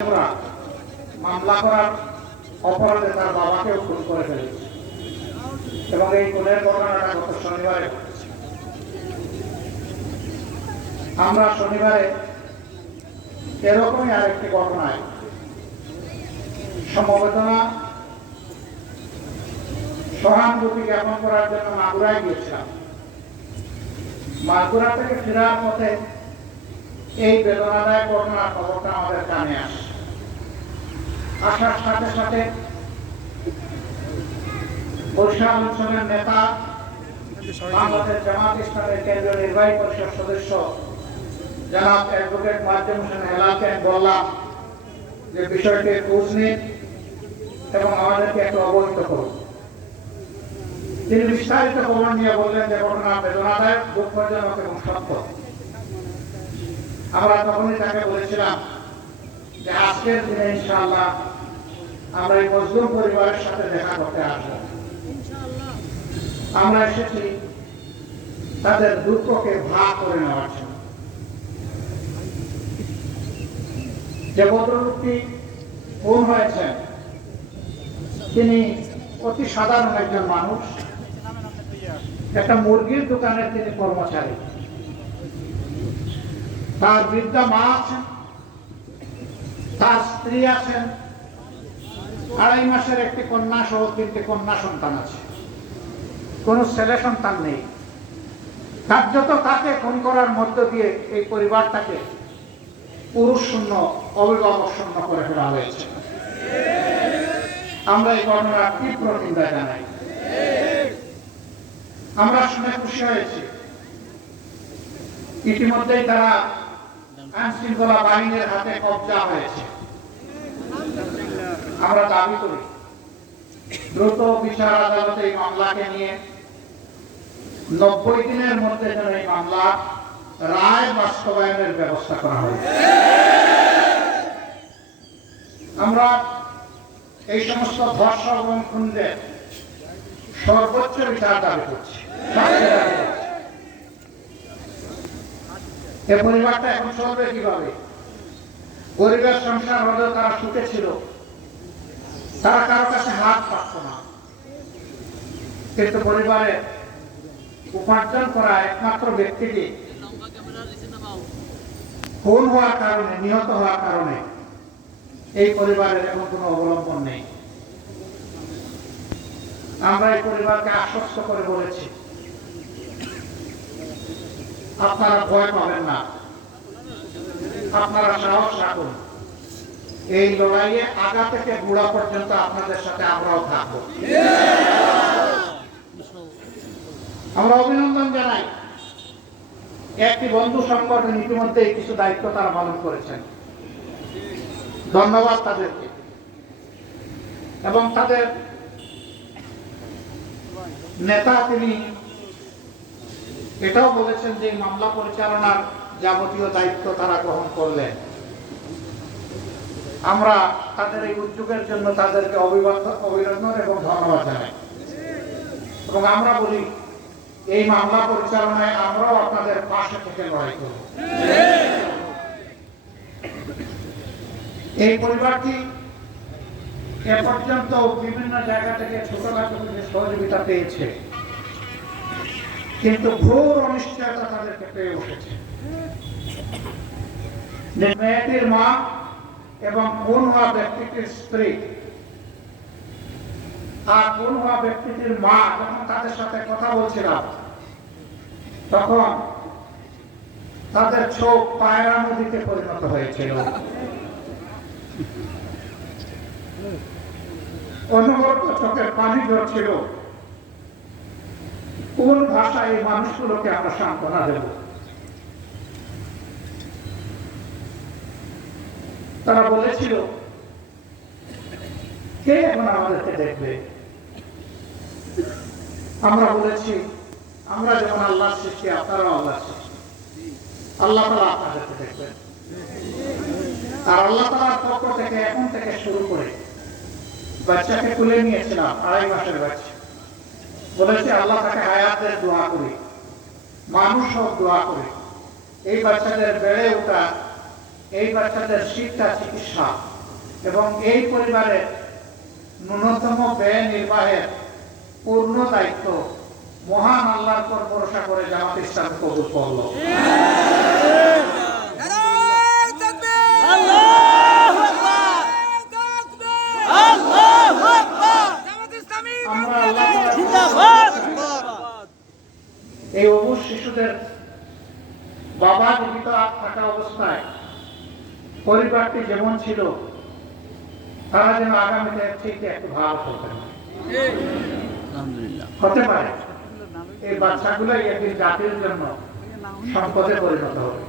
মামলা করার অপরাধে তার বাবাকেও খুন করে ফেলেছে এবং এই খুনের ঘটনাটা গত শনিবারে আমরা শনিবারে এরকমই আরেকটি ঘটনায় সমবেদনা সহানুভূতি জ্ঞাপন করার জন্য মাগুরায় গিয়েছিলাম। মাগুরা থেকে ফেরার পথে এই বেদনাদায়ক ঘটনার খবরটা আমাদের কানে আসে। আসার সাথে সাথে বরিশাল অঞ্চলের নেতা বাংলাদেশ জামাত ইসলামের কেন্দ্রীয় নির্বাহী পরিষদ সদস্য জনাব অ্যাডভোকেট মোয়াজ্জেম হোসেন হেলালকে বললাম যে বিষয়টি খোঁজ নিন এবং আমাদেরকে একটু অবহিত করুন। তিনি বিস্তারিত খবর নিয়ে বললেন যে ঘটনা বেদনাদায়ক, দুঃখজনক এবং সত্য। আমরা তখনই তাকে বলেছিলাম যে আজকের দিনে ইনশাআল্লাহ আমরা এই মজলুম পরিবারের সাথে দেখা করতে আসবো। আমরা এসেছি তাদের দুঃখকে ভাগ করে নেওয়ার জন্য। যে ভদ্রলোকটি খুন হয়েছেন তিনি অতি সাধারণ একজন মানুষ, একটা মুরগির দোকানের তিনি কর্মচারী। তার বৃদ্ধা মা আছেন, তার স্ত্রী আছেন, 2.5 মাসের একটি কন্যা সহ 3টি কন্যা সন্তান আছে, কোনো ছেলে সন্তান নেই। কার্যত তাকে খুন করার মধ্য দিয়ে এই পরিবারটাকে পুরুষ শূন্য, অভিভাবক শূন্য করে ফেলা হয়েছে। আমরা এই ঘটনার তীব্র নিন্দা জানাই। আমরা শুনে খুশি হয়েছি ইতিমধ্যেই তারা আইন শৃঙ্খলা বাহিনীর হাতে কবজা হয়েছে। আমরা দাবি করি দ্রুত বিচার আদালতে এই মামলাকে নিয়ে 90 দিনের মধ্যে যেন এই মামলার রায় বাস্তবায়নের ব্যবস্থা করা হয়। আমরা এই সমস্ত ধর্ষণ এবং খুনদের সর্বোচ্চ বিচার দাবি করছি। এই পরিবারটা এখন চলবে কিভাবে? গরিবের সংসার হলেও তারা সুখে ছিল, তারা কারো কাছে হাত পাতত না, কিন্তু পরিবারের উপার্জন করা একমাত্র ব্যক্তিটি খুন হওয়ার কারণে, নিহত হওয়ার কারণে এই পরিবারের এখন কোনো অবলম্বন নেই। আমরা এই পরিবারকে আশ্বস্ত করে বলেছি আপনারা ভয় পাবেন না, আপনারা সাহস রাখুন, এই লড়াইয়ে আগা থেকে গুড়া পর্যন্ত আপনাদের সাথে আমরাও থাকব। আমরা অভিনন্দন জানাই একটি বন্ধু সংগঠন ইতিমধ্যে কিছু দায়িত্ব তারা পালন করেছেন, ধন্যবাদ তাদেরকে। এবং তাদের নেতা তিনি এটাও বলেছেন যে মামলা পরিচালনার যাবতীয় দায়িত্ব তারা গ্রহণ করলেন। আমরা তাদের এই উদ্যোগের জন্য তাদেরকে অভিনন্দন এবং ধন্যবাদ জানাই। এবং আমরা বলি এই মামলা পরিচালনায় আমরাও আপনাদের পাশে থেকে লড়াই করব। এই পরিবারটি এ পর্যন্ত বিভিন্ন জায়গা থেকে ছোটখাটো সহযোগিতা পেয়েছে, কিন্তু ঘোর অনিশ্চয়তা তাদেরকে পেয়ে উঠেছে। মেয়েটির মা এবং খুন হওয়া ব্যক্তিটির স্ত্রী আর খুন হওয়া ব্যক্তিটির মা যখন তাদের সাথে কথা বলছিলাম তখন তাদের চোখ পায়রা নদীতে পরিণত হয়েছিল। অনবরত চোখের পানি ঝরছিল। কোন ভাষায় এই মানুষগুলোকে আমরা সান্ত্বনা দেব? তারা বলেছিল কে এখন আমাদেরকে দেখবে? আমরা বলেছি আমরা যেমন আল্লাহ সৃষ্টি, আপনারাও আল্লাহ সৃষ্টি, আল্লাহ তাআলা আপনাদেরকে দেখবেন। আর আল্লাহ তাআলার পক্ষ থেকে এখন থেকে শুরু করে বাচ্চাকে তুলে নিয়েছিলাম, 2.5 মাসের বাচ্চা, বলেছি আল্লাহ তাকে হায়াতের দোয়া করি, মানুষ হোক দোয়া করি, এই বাচ্চাদের বেড়ে ওঠা, এই বাচ্চাদের শিক্ষা চিকিৎসা এবং এই পরিবারের ন্যূনতম ব্যয় নির্বাহের পূর্ণ দায়িত্ব মহান আল্লাহর উপর ভরসা করে জামাত ইসলাম কবুল করল। এই অবুঝ শিশুদের বাবা জীবিত থাকা অবস্থায় পরিবারটি যেমন ছিল তারা যেন আগামীতে ঠিক একটু ভালো হতে পারে। এই বাচ্চাগুলাই একদিন জাতির জন্য সম্পদে পরিণত হবে।